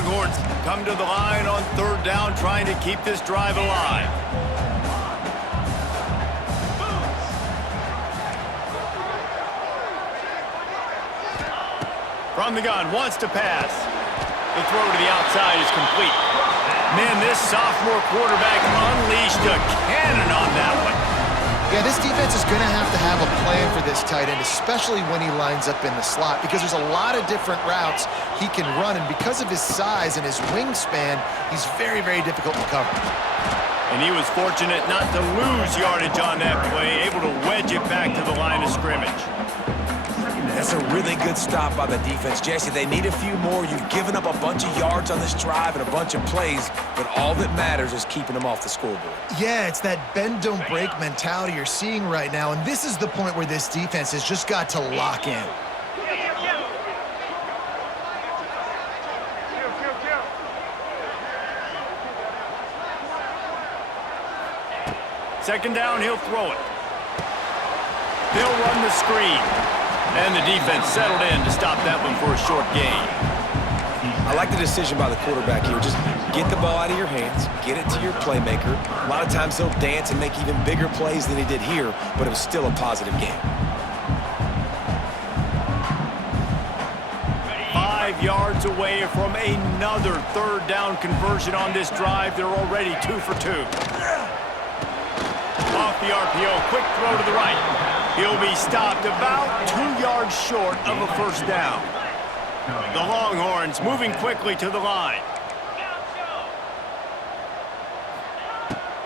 Longhorns come to the line on third down, trying to keep this drive alive. From the gun, wants to pass. The throw to the outside is complete. Man, this sophomore quarterback unleashed a cannon on that one. Yeah, this defense is going to have a plan for this tight end, especially when he lines up in the slot, because there's a lot of different routes he can run, and because of his size and his wingspan, he's very, very difficult to cover. And he was fortunate not to lose yardage on that play, able to wedge it back to the line of scrimmage. That's a really good stop by the defense. Jesse, they need a few more. You've given up a bunch of yards on this drive and a bunch of plays, but all that matters is keeping them off the scoreboard. Yeah, it's that bend, don't break mentality you're seeing right now, and this is the point where this defense has just got to lock in. Second down, he'll throw it. They'll run the screen. And the defense settled in to stop that one for a short gain. I like the decision by the quarterback here. Just get the ball out of your hands, get it to your playmaker. A lot of times he'll dance and make even bigger plays than he did here, but it was still a positive game. 5 yards away from another third down conversion on this drive. They're already 2 for 2. Off the RPO, quick throw to the right. He'll be stopped about 2 yards short of a first down. The Longhorns moving quickly to the line.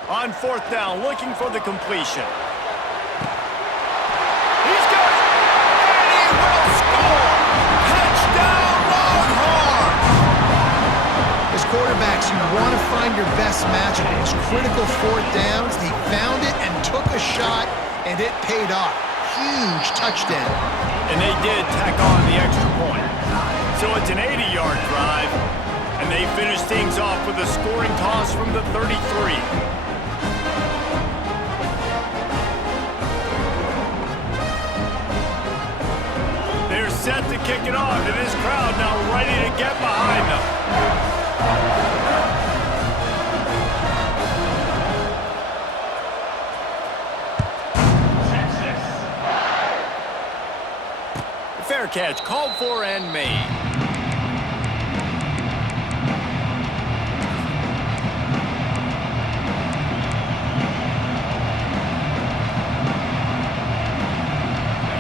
On fourth down, looking for the completion. He's got it! And he will score! Touchdown, Longhorns! As quarterbacks, you want to find your best matchup in those critical fourth downs. He found it and took a shot, and it paid off. Huge touchdown. And they did tack on the extra point. So it's an 80-yard drive, and they finish things off with a scoring toss from the 33. They're set to kick it off, and this crowd now ready to get behind them. Fair catch, called for and made.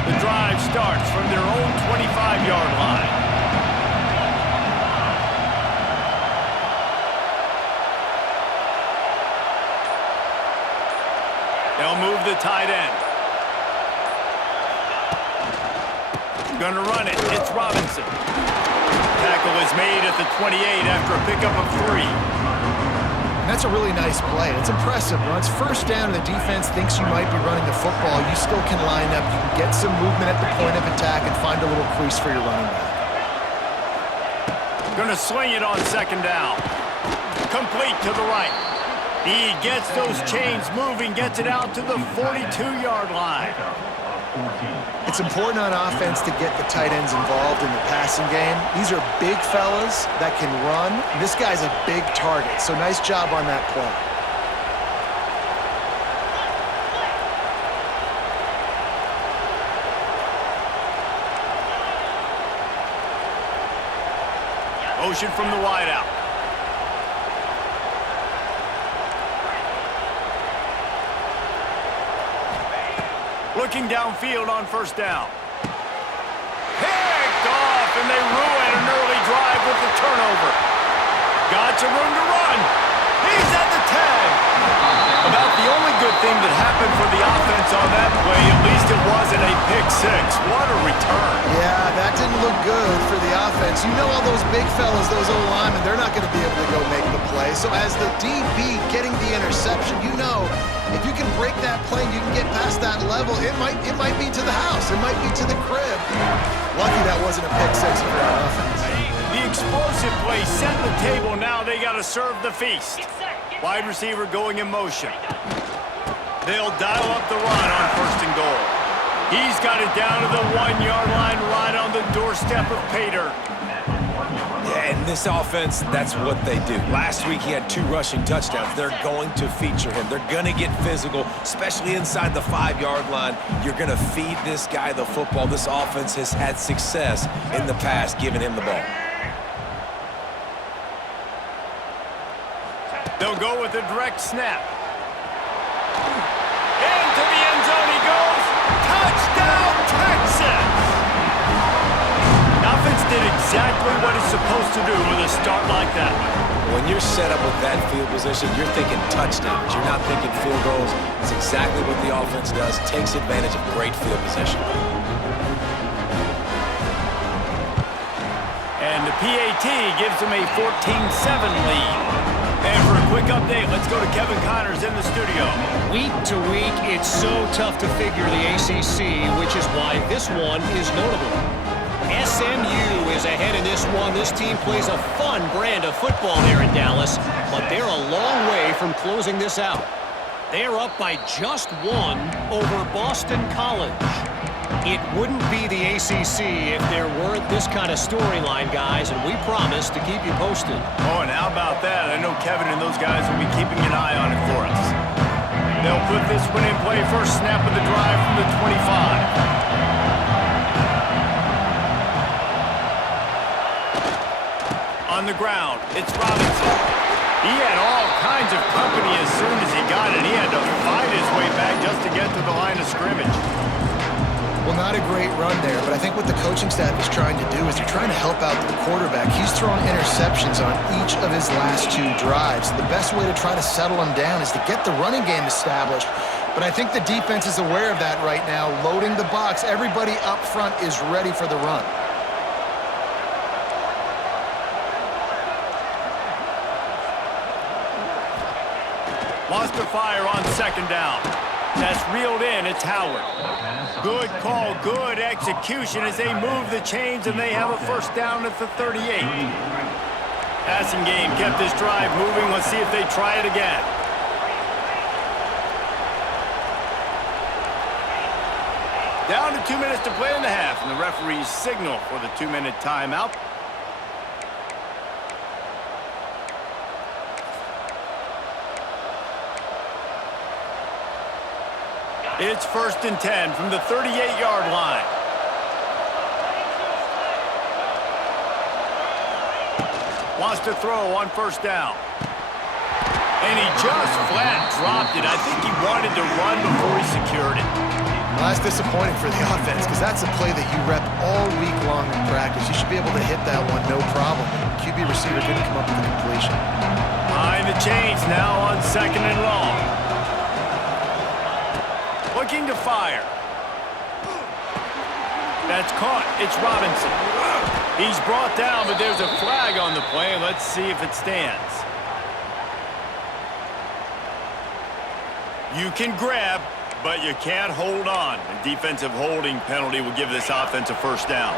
The drive starts from their own 25-yard line. They'll move the tight end. Gonna run it. It's Robinson. Tackle is made at the 28 after a pickup of 3. And that's a really nice play. It's impressive. When it's first down and the defense thinks you might be running the football, you still can line up. You can get some movement at the point of attack and find a little crease for your running back. Gonna swing it on second down. Complete to the right. He gets those chains moving, gets it out to the 42-yard line. It's important on offense to get the tight ends involved in the passing game. These are big fellas that can run. This guy's a big target, so nice job on that play. Motion from the wideout. Looking downfield on first down. Picked off, and they ruin an early drive with the turnover. Got some room to run. He's at the 10. About the only good thing that happened for the offense on that play, at least it wasn't a pick six. What a return. Yeah, that didn't look good for the offense. You know all those big fellas, those O-linemen, they're not going to be able to go make the play. So as the DB getting the interception, you know if you can break that play, you can get past that level, it might be to the house. It might be to the crib. Lucky that wasn't a pick six for our offense. The explosive play set the table. Now they got to serve the feast. Wide receiver going in motion. They'll dial up the run on first and goal. He's got it down to the 1-yard line right on the doorstep of Pater. Yeah, And this offense, that's what they do. Last week, he had 2 rushing touchdowns. They're going to feature him. They're going to get physical, especially inside the 5-yard line. You're going to feed this guy the football. This offense has had success in the past giving him the ball. They'll go with a direct snap. Into the end zone he goes. Touchdown, Texas! The offense did exactly what it's supposed to do with a start like that. When you're set up with that field position, you're thinking touchdowns. You're not thinking field goals. It's exactly what the offense does. Takes advantage of great field position. And the PAT gives them a 14-7 lead. And for a quick update, let's go to Kevin Connors in the studio. Week to week, it's so tough to figure the ACC, which is why this one is notable. SMU is ahead in this one. This team plays a fun brand of football there in Dallas, but they're a long way from closing this out. They're up by just 1 over Boston College. It wouldn't be the ACC if there weren't this kind of storyline, guys, and we promise to keep you posted. Oh, and how about that? I know Kevin and those guys will be keeping an eye on it for us. They'll put this one in play. First snap of the drive from the 25. On the ground, it's Robinson. He had all kinds of company as soon as he got it. He had to fight his way back just to get to the line of scrimmage. Well, not a great run there, but I think what the coaching staff is trying to do is they're trying to help out their quarterback. He's thrown interceptions on each of his last 2 drives. The best way to try to settle him down is to get the running game established. But I think the defense is aware of that right now, loading the box. Everybody up front is ready for the run. Lost to fire on 2nd down. That's reeled in. It's Howard. Good call, good execution as they move the chains and they have a first down at the 38. Passing game kept this drive moving. Let's see if they try it again. Down to 2 minutes to play in the half, and the referees signal for the 2-minute timeout. It's 1st and 10 from the 38-yard line. Wants to throw on 1st down. And he just flat dropped it. I think he wanted to run before he secured it. Well, that's disappointing for the offense because that's a play that you rep all week long in practice. You should be able to hit that one no problem. The QB receiver didn't come up with the completion. Behind the chains now on 2nd and long. Looking to fire. That's caught. It's Robinson. He's brought down, but there's a flag on the play. Let's see if it stands. You can grab, but you can't hold on. A defensive holding penalty will give this offense a first down.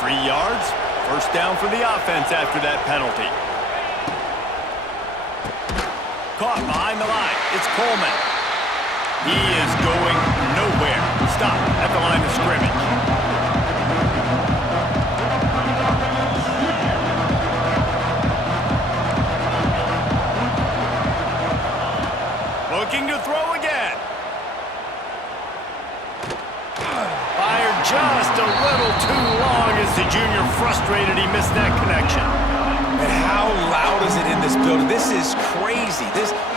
3 yards, first down for the offense after that penalty. Caught behind the line. It's Coleman. He is going nowhere. Stop at the line of scrimmage. Looking to throw again. Fired just a little too long as the junior frustrated. He missed that connection. And how loud is it in this building? This is crazy.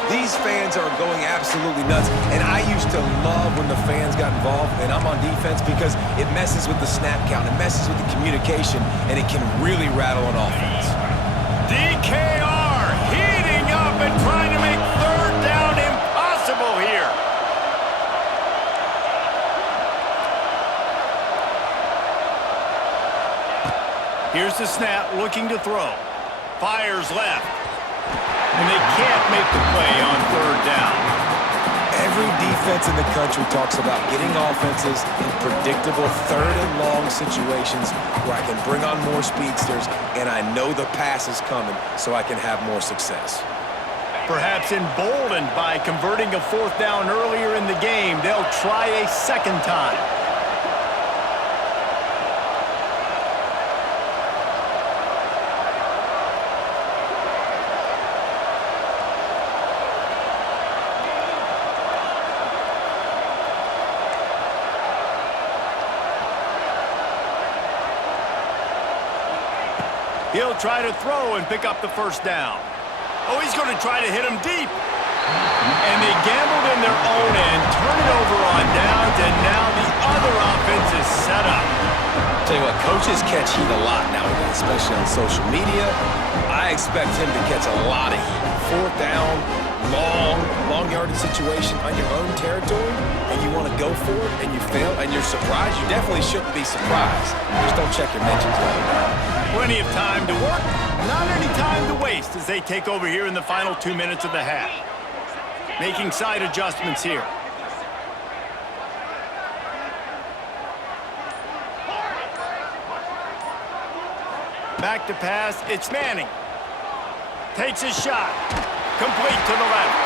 These fans are going absolutely nuts. And I used to love when the fans got involved, and I'm on defense because it messes with the snap count. It messes with the communication, and it can really rattle an offense. DKR heating up and trying to make 3rd down impossible here. Here's the snap, looking to throw. Fires left. And they can't make the play on 3rd down. Every defense in the country talks about getting offenses in predictable 3rd and long situations where I can bring on more speedsters and I know the pass is coming so I can have more success. Perhaps emboldened by converting a 4th down earlier in the game, they'll try a 2nd time. He'll try to throw and pick up the first down. Oh, he's going to try to hit him deep. And they gambled in their own end, turn it over on downs, and now the other offense is set up. Tell you what, coaches catch heat a lot nowadays, especially on social media. I expect him to catch a lot of heat. Fourth down, long yardage situation on your own territory, and you want to go for it, and you fail, and you're surprised. You definitely shouldn't be surprised. Just don't check your mentions. Plenty of time to work, not any time to waste as they take over here in the final 2 minutes of the half. Making side adjustments here. Back to pass, it's Manning. Takes his shot. Complete to the left.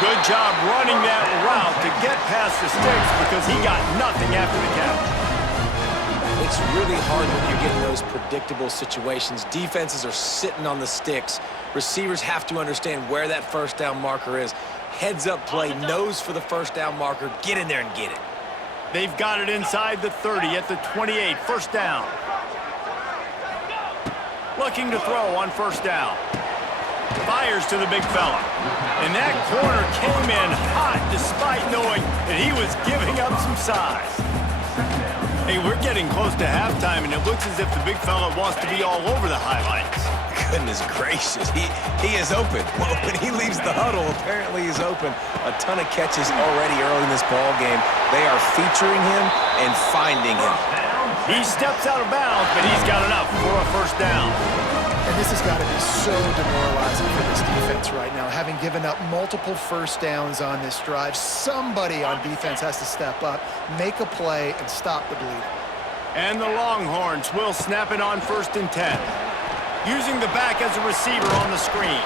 Good job running that route to get past the sticks because he got nothing after the catch. It's really hard when you're getting those predictable situations. Defenses are sitting on the sticks. Receivers have to understand where that first down marker is. Heads up play, nose for the first down marker. Get in there and get it. They've got it inside the 30 at the 28. First down. Looking to throw on first down. Fires to the big fella. And that corner came in hot despite knowing that he was giving up some size. Hey, we're getting close to halftime, and it looks as if the big fella wants to be all over the highlights. Goodness gracious, he is open. Well, when he leaves the huddle, apparently he's open. A ton of catches already early in this ball game. They are featuring him and finding him. He steps out of bounds, but he's got enough for a first down. And this has got to be so demoralizing for this defense right now. Having given up multiple first downs on this drive, somebody on defense has to step up, make a play, and stop the bleeding. And the Longhorns will snap it on 1st and 10. Using the back as a receiver on the screen.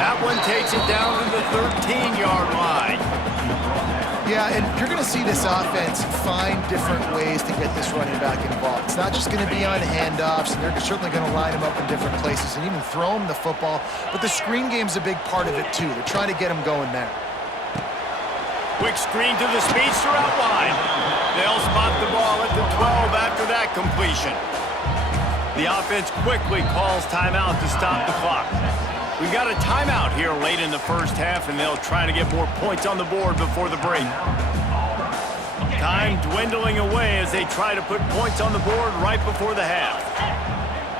That one takes it down to the 13-yard line. Yeah, and you're going to see this offense find different ways to get this running back involved. It's not just going to be on handoffs, and they're certainly going to line him up in different places and even throw him the football. But the screen game's a big part of it, too. They're trying to get him going there. Quick screen to the speedster out wide. They'll spot the ball at the 12 after that completion. The offense quickly calls timeout to stop the clock. We've got a timeout here late in the first half, and they'll try to get more points on the board before the break. Time dwindling away as they try to put points on the board right before the half.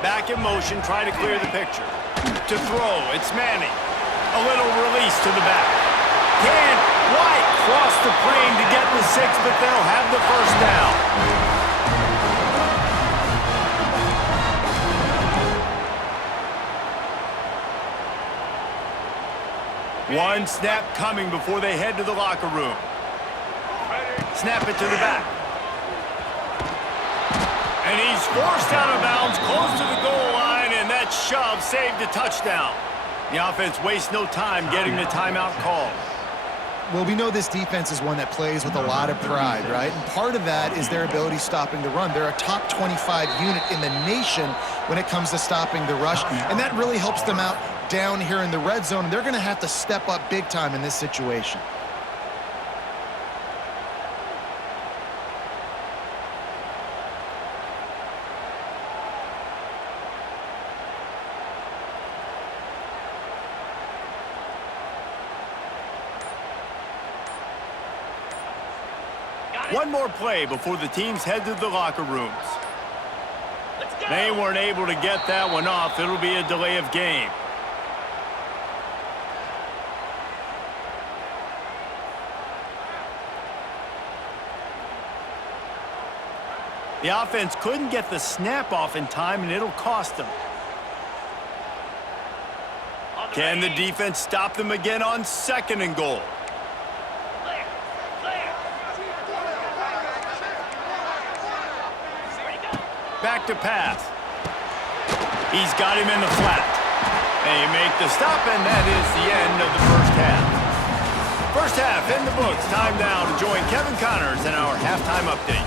Back in motion, try to clear the picture. To throw, it's Manning. A little release to the back. Can't quite cross the plane to get the 6, but they'll have the first down. One snap coming before they head to the locker room. Snap it to the back. And he's forced out of bounds close to the goal line, and that shove saved a touchdown. The offense wastes no time getting the timeout called. Well, we know this defense is one that plays with a lot of pride, right? And part of that is their ability stopping the run. They're a top 25 unit in the nation when it comes to stopping the rush, and that really helps them out down here in the red zone. They're going to have to step up big time in this situation. One more play before the teams head to the locker rooms. They weren't able to get that one off. It'll be a delay of game. The offense couldn't get the snap off in time, and it'll cost them. Can the defense stop them again on 2nd and goal? Back to pass. He's got him in the flat. They make the stop, and that is the end of the first half. First half in the books. Time now to join Kevin Connors in our halftime update.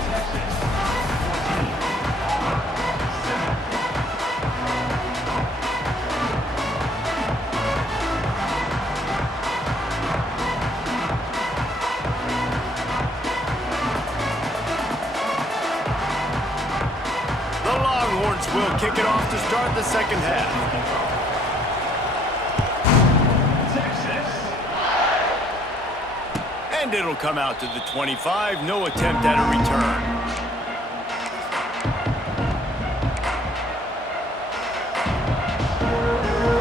Edwards will kick it off to start the second half. And it'll come out to the 25. No attempt at a return.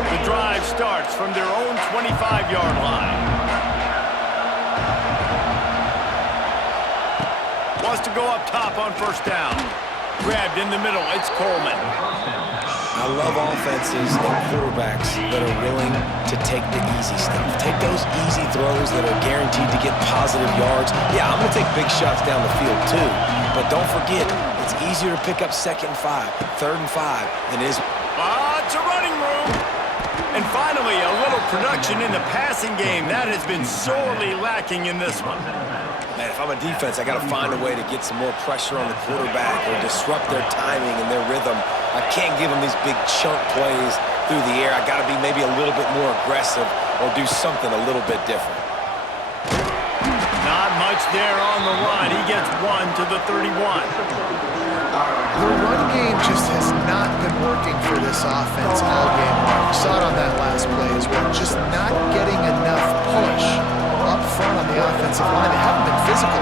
The drive starts from their own 25-yard line. Wants to go up top on first down. Grabbed in the middle. It's Coleman. I love offenses and quarterbacks that are willing to take the easy stuff. Take those easy throws that are guaranteed to get positive yards. Yeah, I'm going to take big shots down the field too. But don't forget, it's easier to pick up 2nd and 5, 3rd and 5 than it is. Lots of running room. And finally, a little production in the passing game. That has been sorely lacking in this one. Man, if I'm a defense, I got to find a way to get some more pressure on the quarterback or disrupt their timing and their rhythm. I can't give them these big chunk plays through the air. I got to be maybe a little bit more aggressive or do something a little bit different. Not much there on the run. He gets 1 to the 31. The run game just has not been working for this offense all game long. We saw it on that last play as well. Just not getting enough push up front on the offensive line. They haven't been physical.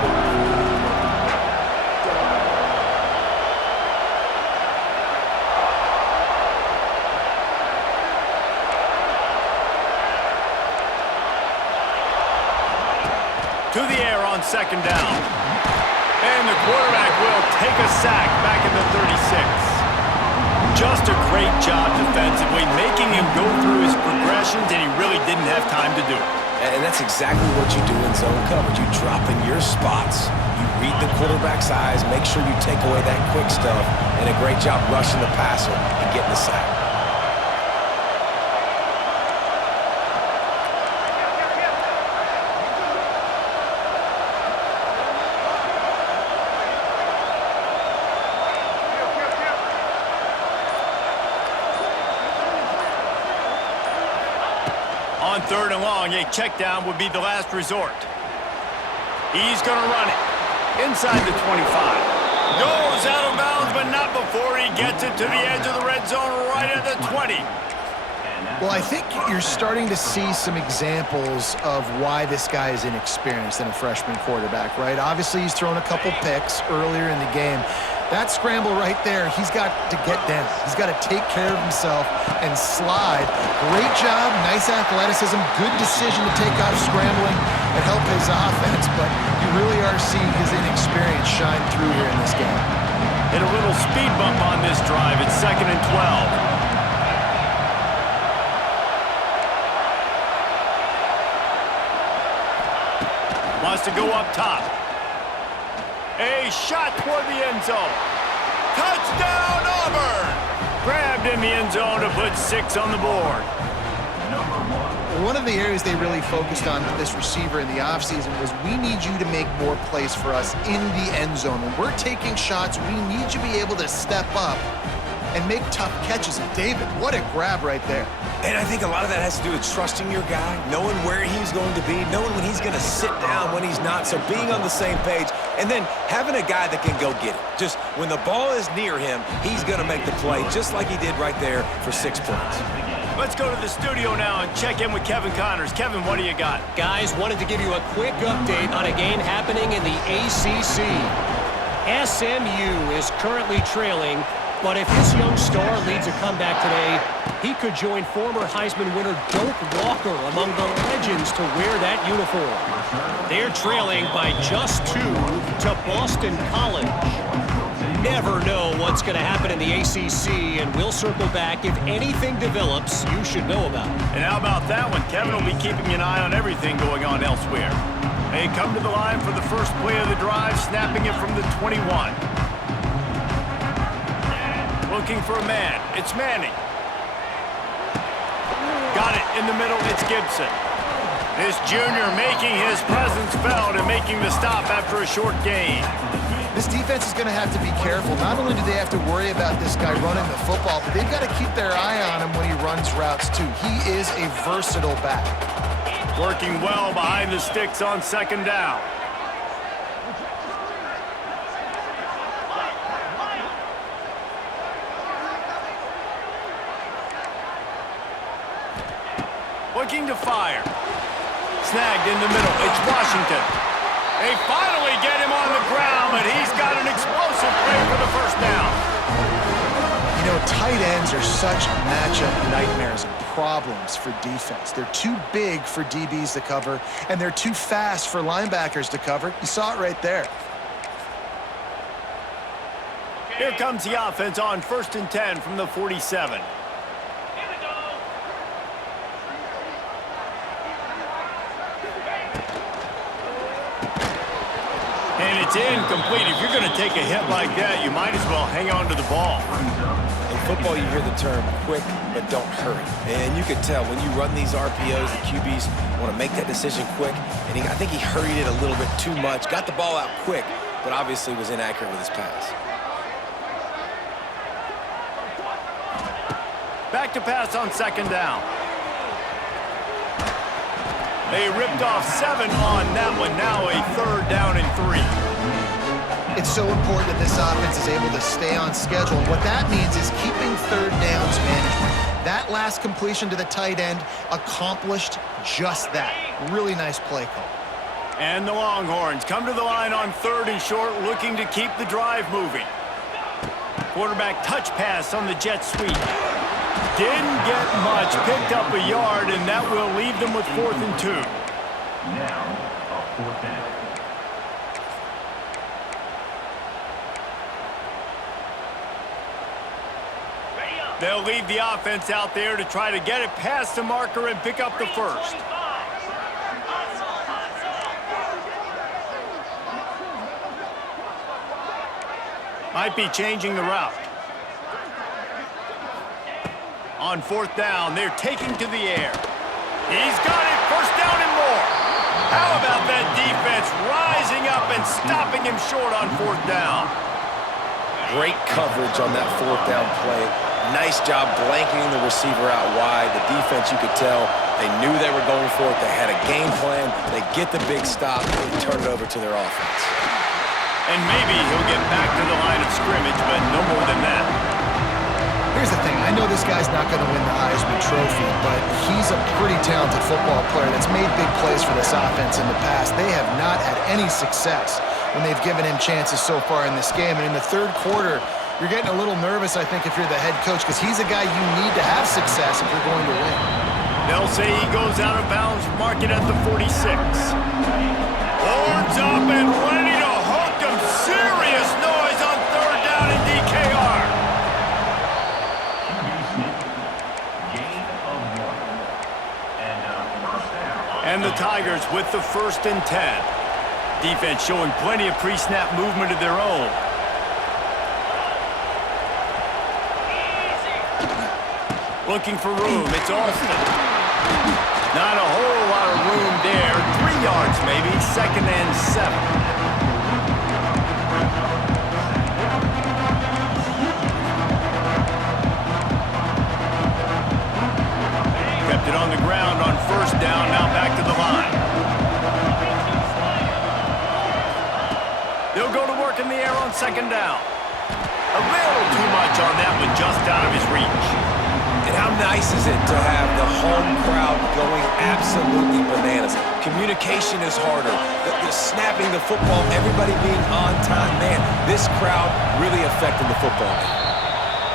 To the air on second down. And the quarterback will take a sack back at the 36. Just a great job defensively, making him go through his progressions, and he really didn't have time to do it. And that's exactly what you do in zone coverage. You drop in your spots, you read the quarterback's eyes, make sure you take away that quick stuff, and a great job rushing the passer and getting the sack. On 3rd and long, a check down would be the last resort. He's going to run it inside the 25. Goes out of bounds, but not before he gets it to the edge of the red zone right at the 20. Well, I think you're starting to see some examples of why this guy is inexperienced in a freshman quarterback, right? Obviously, he's thrown a couple picks earlier in the game. That scramble right there, he's got to get down. He's got to take care of himself and slide. Great job, nice athleticism, good decision to take out of scrambling and help his offense, but you really are seeing his inexperience shine through here in this game. Hit a little speed bump on this drive. It's 2nd and 12. Wants to go up top. A shot toward the end zone. Touchdown, Auburn! Grabbed in the end zone to put 6 on the board. One of the areas they really focused on with this receiver in the offseason was we need you to make more plays for us in the end zone. When we're taking shots, we need you to be able to step up and make tough catches. And David, what a grab right there. And I think a lot of that has to do with trusting your guy, knowing where he's going to be, knowing when he's going to sit down, when he's not, so being on the same page, and then having a guy that can go get it. Just when the ball is near him, he's going to make the play, just like he did right there for 6 points. Let's go to the studio now and check in with Kevin Connors. Kevin, what do you got? Guys, wanted to give you a quick update on a game happening in the ACC. SMU is currently trailing, but if this young star leads a comeback today, he could join former Heisman winner Doak Walker among the legends to wear that uniform. They're trailing by just 2 to Boston College. Never know what's going to happen in the ACC, and we'll circle back if anything develops you should know about. And how about that one? Kevin will be keeping an eye on everything going on elsewhere. They come to the line for the first play of the drive, snapping it from the 21. Looking for a man. It's Manning. Got it in the middle. It's Gibson. This junior making his presence felt and making the stop after a short gain. This defense is going to have to be careful. Not only do they have to worry about this guy running the football, but they've got to keep their eye on him when he runs routes too. He is a versatile back. Working well behind the sticks on second down. looking to fire. Snagged in the middle. It's Washington. They finally get him on the ground, but he's got an explosive play for the first down. You know, tight ends are such matchup nightmares and problems for defense. They're too big for DBs to cover, and they're too fast for linebackers to cover. You saw it right there. Here comes the offense on 1st and 10 from the 47. And it's incomplete. If you're going to take a hit like that, you might as well hang on to the ball. In football, you hear the term quick, but don't hurry. And you can tell when you run these RPOs, the QBs want to make that decision quick. And I think he hurried it a little bit too much, got the ball out quick, but obviously was inaccurate with his pass. Back to pass on 2nd down. They ripped off 7 on that one. Now a 3rd down and 3. It's so important that this offense is able to stay on schedule. And what that means is keeping 3rd downs management. That last completion to the tight end accomplished just that. Really nice play call. And the Longhorns come to the line on 3rd and short, looking to keep the drive moving. Quarterback touch pass on the jet sweep. Didn't get much, picked up a yard, and that will leave them with 4th and 2. Now, a 4th down. They'll leave the offense out there to try to get it past the marker and pick up the 1st. Might be changing the route. On 4th down, they're taking to the air. He's got it, 1st down and more. How about that defense rising up and stopping him short on 4th down? Great coverage on that 4th down play. Nice job blanketing the receiver out wide. The defense, you could tell, they knew they were going for it. They had a game plan. They get the big stop and turn it over to their offense. And maybe he'll get back to the line of scrimmage, but no more than that. Here's the thing. I know this guy's not going to win the Heisman Trophy, but he's a pretty talented football player that's made big plays for this offense in the past. They have not had any success when they've given him chances so far in this game. And in the 3rd quarter, you're getting a little nervous, I think, if you're the head coach, because he's a guy you need to have success if you're going to win. They'll say he goes out of bounds, mark it at the 46. Horns up and ready to hook him. Serious noise on 3rd down in DKR. And the Tigers with the 1st and 10. Defense showing plenty of pre-snap movement of their own. Looking for room, it's Alston. Not a whole lot of room there. 3 yards maybe, 2nd and 7. Kept it on the ground on 1st down, now back to the line. They'll go to work in the air on 2nd down. A little too much on that one, just out of his reach. And how nice is it to have the home crowd going absolutely bananas? Communication is harder. The snapping the football, everybody being on time. Man, this crowd really affected the football game.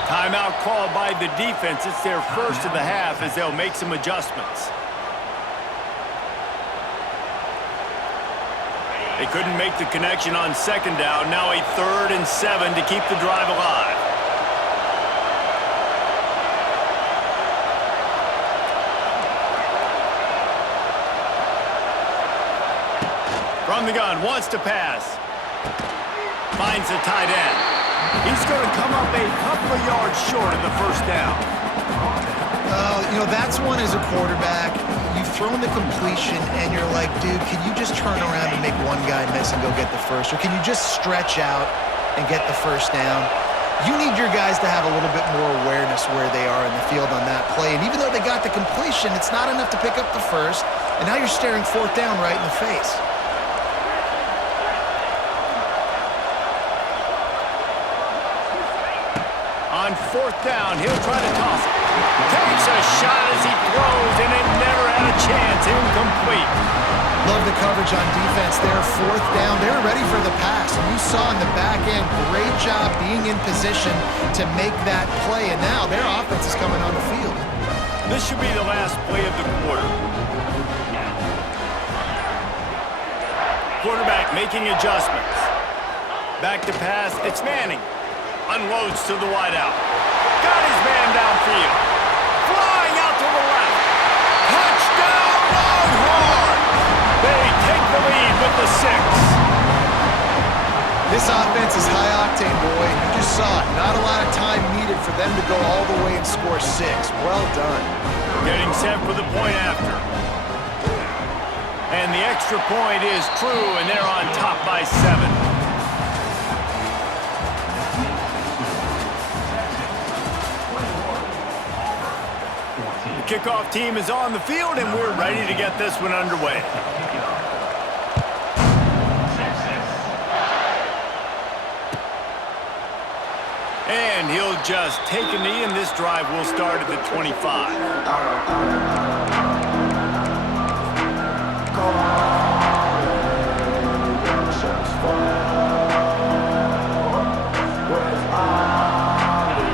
Timeout called by the defense. It's their 1st of the half as they'll make some adjustments. They couldn't make the connection on 2nd down. Now a 3rd and 7 to keep the drive alive. From the gun, wants to pass. Finds the tight end. He's going to come up a couple of yards short of the 1st down. You know, that's one as a quarterback. You've thrown the completion, and you're like, dude, can you just turn around and make one guy miss and go get the 1st? Or can you just stretch out and get the 1st down? You need your guys to have a little bit more awareness where they are in the field on that play. And even though they got the completion, it's not enough to pick up the 1st. And now you're staring 4th down right in the face. On fourth down, he'll try to toss it. Takes a shot as he throws, and it never had a chance. Incomplete. Love the coverage on defense there. Fourth down, they were ready for the pass. And you saw in the back end, great job being in position to make that play. And now their offense is coming on the field. This should be the last play of the quarter. Quarterback making adjustments. Back to pass, it's Manning. Unloads to the wideout. Got his man downfield. Flying out to the left. Touchdown, Longhorns! They take the lead with the 6. This offense is high octane, boy, and you just saw it. Not a lot of time needed for them to go all the way and score 6. Well done. Getting set for the point after. And the extra point is true, and they're on top by 7. The kickoff team is on the field, and we're ready to get this one underway. And he'll just take a knee, and this drive will start at the 25.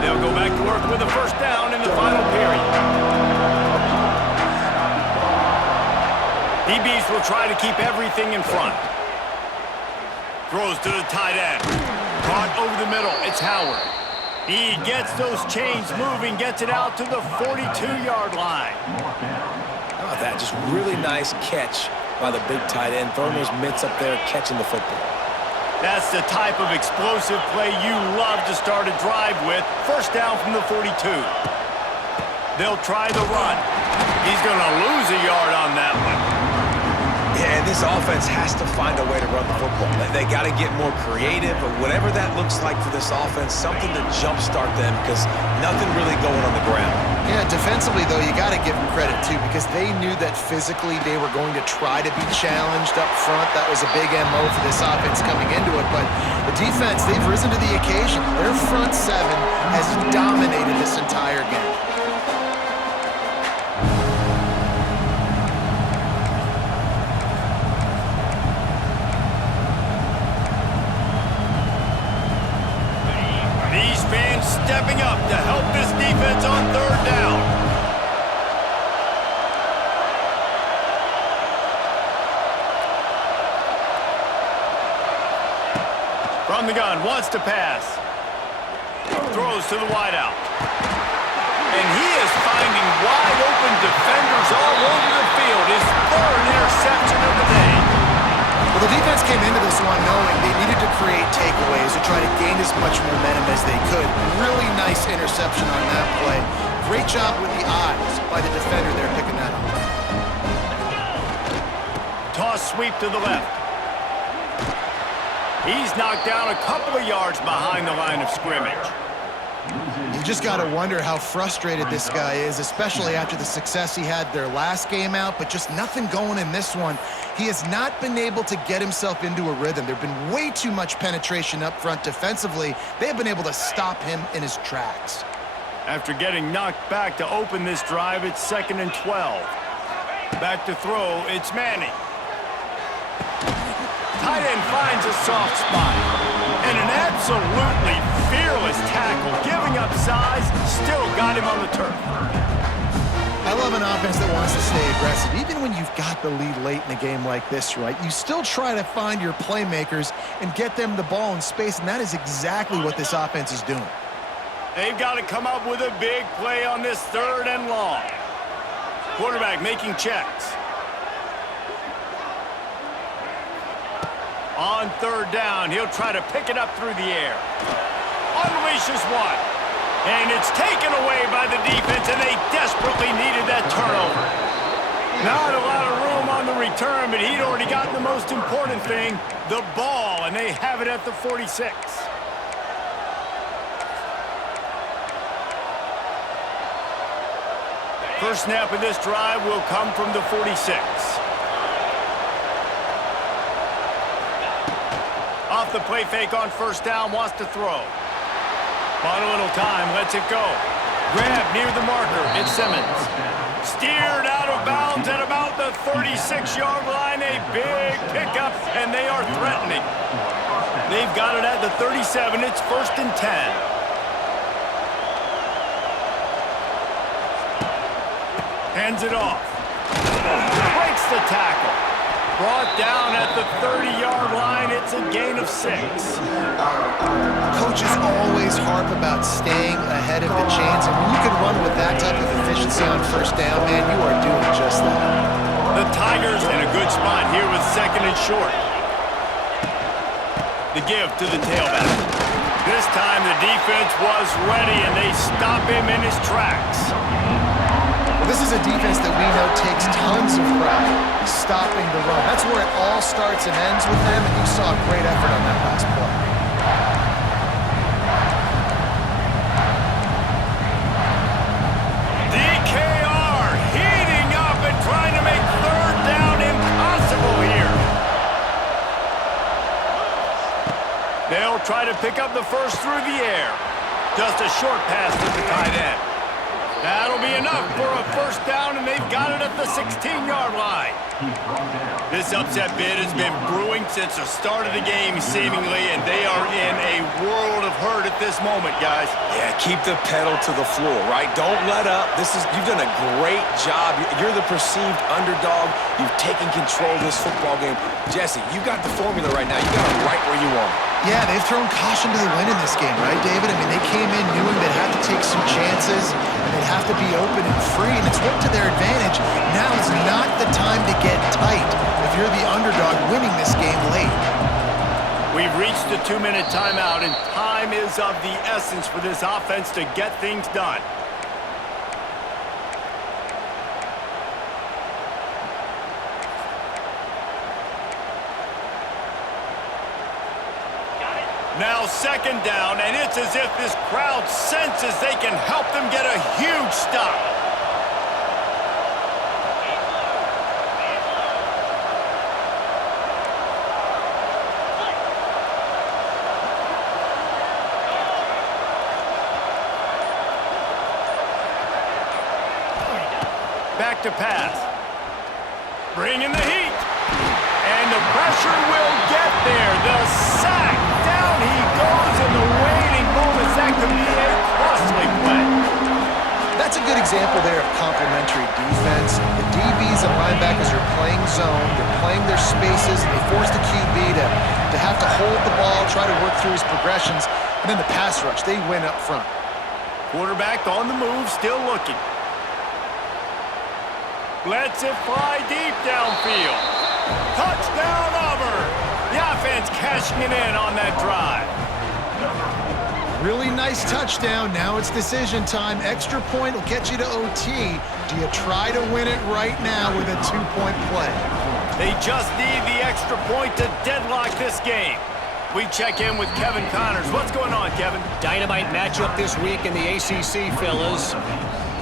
They'll go back to work with a first down in the final period. DBs will try to keep everything in front. Throws to the tight end. Caught over the middle. It's Howard. He gets those chains moving, gets it out to the 42-yard line. How about that? Just really nice catch by the big tight end, throwing those mitts up there, catching the football. That's the type of explosive play you love to start a drive with. First down from the 42. They'll try the run. He's going to lose a yard on that one. Yeah, and this offense has to find a way to run the football. They got to get more creative, or whatever that looks like for this offense, something to jumpstart them, because nothing really going on the ground. Yeah, defensively, though, you got to give them credit, too, because they knew that physically they were going to try to be challenged up front. That was a big MO for this offense coming into it, but the defense, they've risen to the occasion. Their front 7 has dominated this entire game. Stepping up to help this defense on third down. From the gun, wants to pass. Throws to the wideout. And he is finding wide open defenders all over the field. His 3rd interception of the day. Well, the defense came into this one knowing they needed to create takeaways to try to gain as much momentum as they could. Really nice interception on that play. Great job with the eyes by the defender there picking that up. Toss sweep to the left. He's knocked down a couple of yards behind the line of scrimmage. You just got to wonder how frustrated this guy is, especially after the success he had their last game out, but just nothing going in this one. He has not been able to get himself into a rhythm. There have been way too much penetration up front defensively. They have been able to stop him in his tracks. After getting knocked back to open this drive, it's 2nd and 12. Back to throw, it's Manning. Tight end finds a soft spot. And an absolutely fearless tackle, giving up size, still got him on the turf. I love an offense that wants to stay aggressive. Even when you've got the lead late in a game like this, right, you still try to find your playmakers and get them the ball in space, and that is exactly what this offense is doing. They've got to come up with a big play on this 3rd and long. Quarterback making checks. On 3rd down, he'll try to pick it up through the air. Unleashes one. And it's taken away by the defense, and they desperately needed that turnover. Not a lot of room on the return, but he'd already gotten the most important thing, the ball, and they have it at the 46. First snap of this drive will come from the 46. Off the play fake on first down, wants to throw. On a little time, lets it go. Grab near the marker, it's Simmons. Steered out of bounds at about the 36-yard line. A big pickup, and they are threatening. They've got it at the 37. It's 1st and 10. Hands it off. Breaks the tackle. Brought down at the 30-yard line. It's a gain of 6. Coaches always harp about staying ahead of the chains, and when you can run with that type of efficiency on 1st down, man, you are doing just that. The Tigers in a good spot here with 2nd and short. The give to the tailback. This time the defense was ready, and they stop him in his tracks. This is a defense that we know takes tons of pride stopping the run. That's where it all starts and ends with them, and you saw a great effort on that last play. DKR heating up and trying to make 3rd down impossible here. They'll try to pick up the first through the air. Just a short pass to the tight end. That'll be enough for a 1st down, and they've got it at the 16-yard line. This upset bid has been brewing since the start of the game, seemingly, and they are in a world of hurt at this moment, guys. Yeah, keep the pedal to the floor, right? Don't let up. You've done a great job. You're the perceived underdog. You've taken control of this football game. Jesse, you've got the formula right now. You got it right where you want it. Yeah, they've thrown caution to the wind in this game, right, David? I mean, they came in knowing they'd have to take some chances, and they'd have to be open and free, and it's worked to their advantage. Now is not the time to get tight if you're the underdog winning this game late. We've reached the 2-minute timeout, and time is of the essence for this offense to get things done. Now 2nd down, and it's as if this crowd senses they can help them get a huge stop. Back to pass. Bringing the heat. And the pressure will get there. The sack. Down he goes in the waiting moments. That could be a costly play. That's a good example there of complementary defense. The DBs and linebackers are playing zone. They're playing their spaces, and they force the QB to have to hold the ball, try to work through his progressions, and then the pass rush. They win up front. Quarterback on the move, still looking. Lets it fly deep downfield. Touchdown, Auburn! The offense cashing it in on that drive. Really nice touchdown. Now it's decision time. Extra point will get you to OT. Do you try to win it right now with a 2-point play? They just need the extra point to deadlock this game. We check in with Kevin Connors. What's going on, Kevin? Dynamite matchup this week in the ACC, fellas.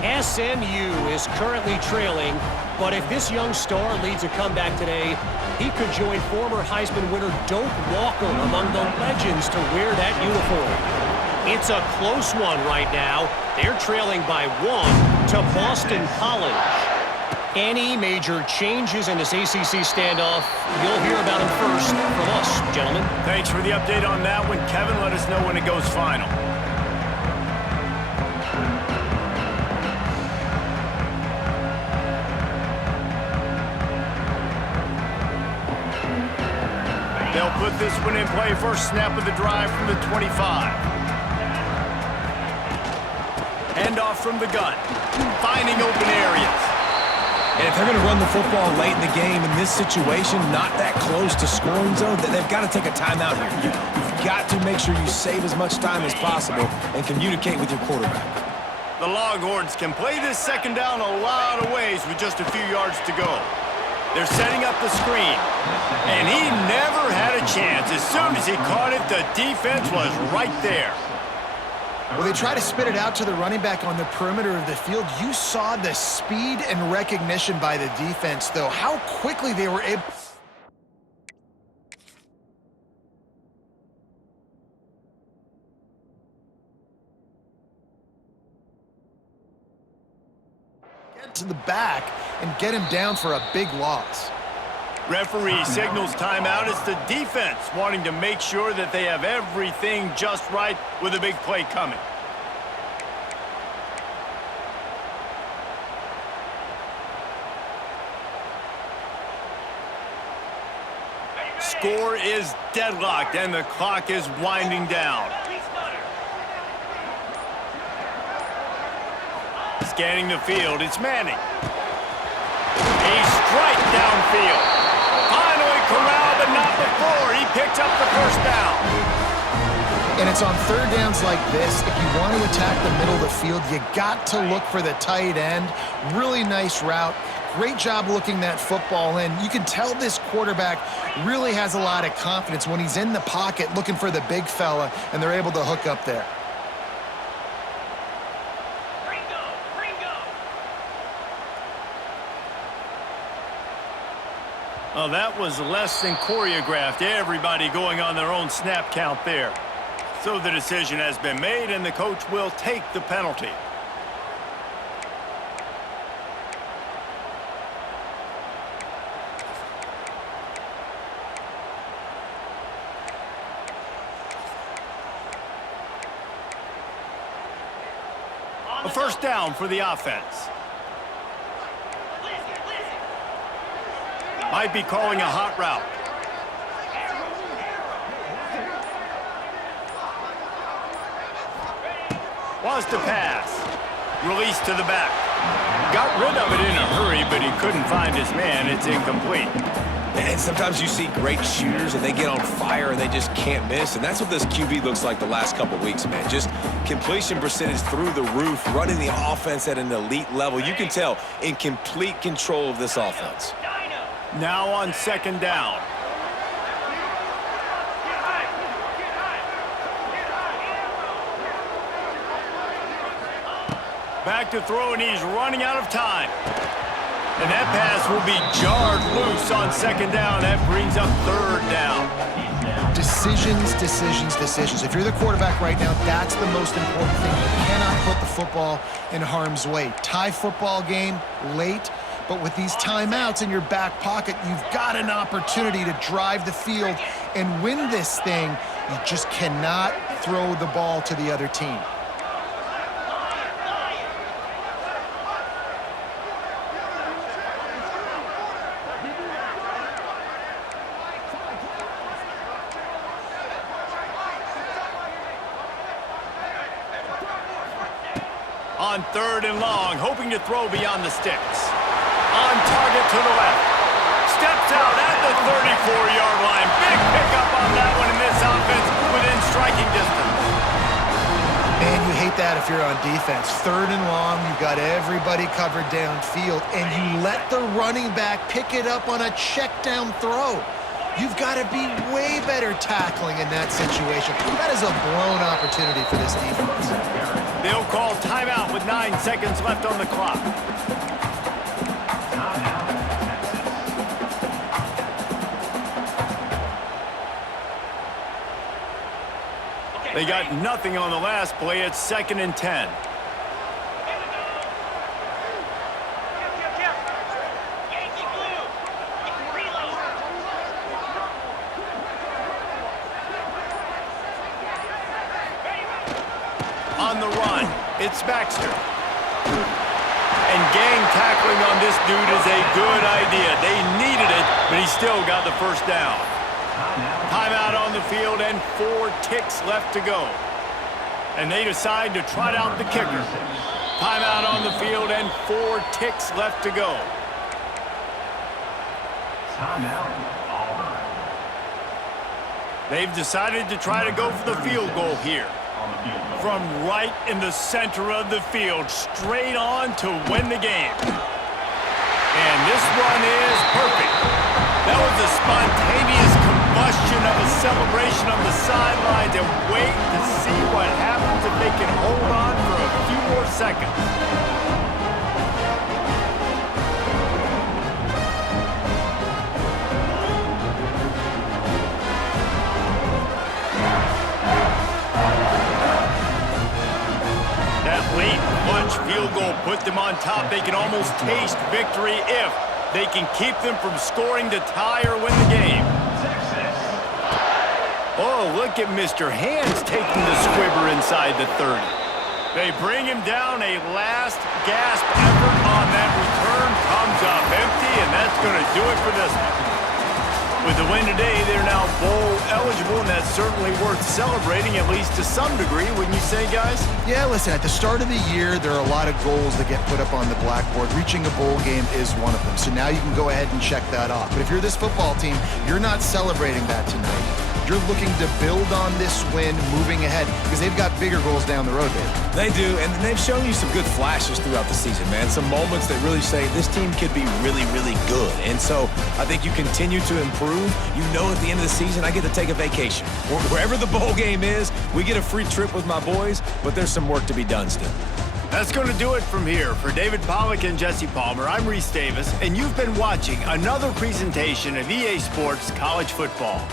SMU is currently trailing, but if this young star leads a comeback today, he could join former Heisman winner Doak Walker among the legends to wear that uniform. It's a close one right now. They're trailing by 1 to Boston College. Any major changes in this ACC standoff, you'll hear about them first from us, gentlemen. Thanks for the update on that one, Kevin. Let us know when it goes final. They'll put this one in play. First snap of the drive from the 25. Handoff from the gun. Finding open areas. And if they're going to run the football late in the game in this situation, not that close to scoring zone, they've got to take a timeout here. You've got to make sure you save as much time as possible and communicate with your quarterback. The Longhorns can play this 2nd down a lot of ways with just a few yards to go. They're setting up the screen, and he never had a chance. As soon as he caught it, the defense was right there. Well, they try to spit it out to the running back on the perimeter of the field. You saw the speed and recognition by the defense, though. How quickly they were able... to the back and get him down for a big loss. Referee signals timeout. It's the defense wanting to make sure that they have everything just right with a big play coming. Score is deadlocked, and the clock is winding down. Scanning the field, it's Manning. A strike downfield. Finally corralled, but not before. He picks up the first down. And it's on third downs like this. If you want to attack the middle of the field, you got to look for the tight end. Really nice route. Great job looking that football in. You can tell this quarterback really has a lot of confidence when he's in the pocket looking for the big fella, and they're able to hook up there. Oh, that was less than choreographed. Everybody going on their own snap count there. So the decision has been made, and the coach will take the penalty. A first down for the offense. Might be calling a hot route. Wants to pass. Release to the back. Got rid of it in a hurry, but he couldn't find his man. It's incomplete. And sometimes you see great shooters and they get on fire and they just can't miss. And that's what this QB looks like the last couple weeks, man. Just completion percentage through the roof, running the offense at an elite level. You can tell in complete control of this offense. Now on second down. Back to throw, and he's running out of time. And that pass will be jarred loose on second down. That brings up third down. Decisions, decisions, decisions. If you're the quarterback right now, that's the most important thing. You cannot put the football in harm's way. Tie football game late, but with these timeouts in your back pocket, you've got an opportunity to drive the field and win this thing. You just cannot throw the ball to the other team. On third and long, hoping to throw beyond the sticks. On target to the left. Steps out at the 34-yard line. Big pickup on that one in this offense within striking distance. Man, you hate that if you're on defense. Third and long, you've got everybody covered downfield, and you let the running back pick it up on a check down throw. You've got to be way better tackling in that situation. That is a blown opportunity for this defense. They'll call timeout with 9 seconds left on the clock. They got nothing on the last play. It's 2nd and 10. On the run, it's Baxter. And gang tackling on this dude is a good idea. They needed it, but he still got the first down. Timeout on the field and 4 ticks left to go. And they decide to trot out the kicker. Timeout on the field and 4 ticks left to go. They've decided to try to go for the field goal here. From right in the center of the field, straight on to win the game. And this one is perfect. That was a spontaneous combustion of a celebration on the sidelines, and wait to see what happens if they can hold on for a few more seconds. Late punch mid-range field goal put them on top. They can almost taste victory if they can keep them from scoring to tie or win the game. Oh, look at Mr. Hands taking the squibber inside the 30. They bring him down. A last gasp effort on that return comes up empty, and that's going to do it for this one. With the win today, they're now bowl eligible, and that's certainly worth celebrating, at least to some degree, wouldn't you say, guys? Yeah, listen, at the start of the year, there are a lot of goals that get put up on the blackboard. Reaching a bowl game is one of them. So now you can go ahead and check that off. But if you're this football team, you're not celebrating that tonight. You're looking to build on this win moving ahead because they've got bigger goals down the road, Dave. They do, and they've shown you some good flashes throughout the season, man. Some moments that really say this team could be really, really good. And so I think you continue to improve. You know at the end of the season, I get to take a vacation. Wherever the bowl game is, we get a free trip with my boys, but there's some work to be done still. That's going to do it from here. For David Pollack and Jesse Palmer, I'm Reese Davis, and you've been watching another presentation of EA Sports College Football.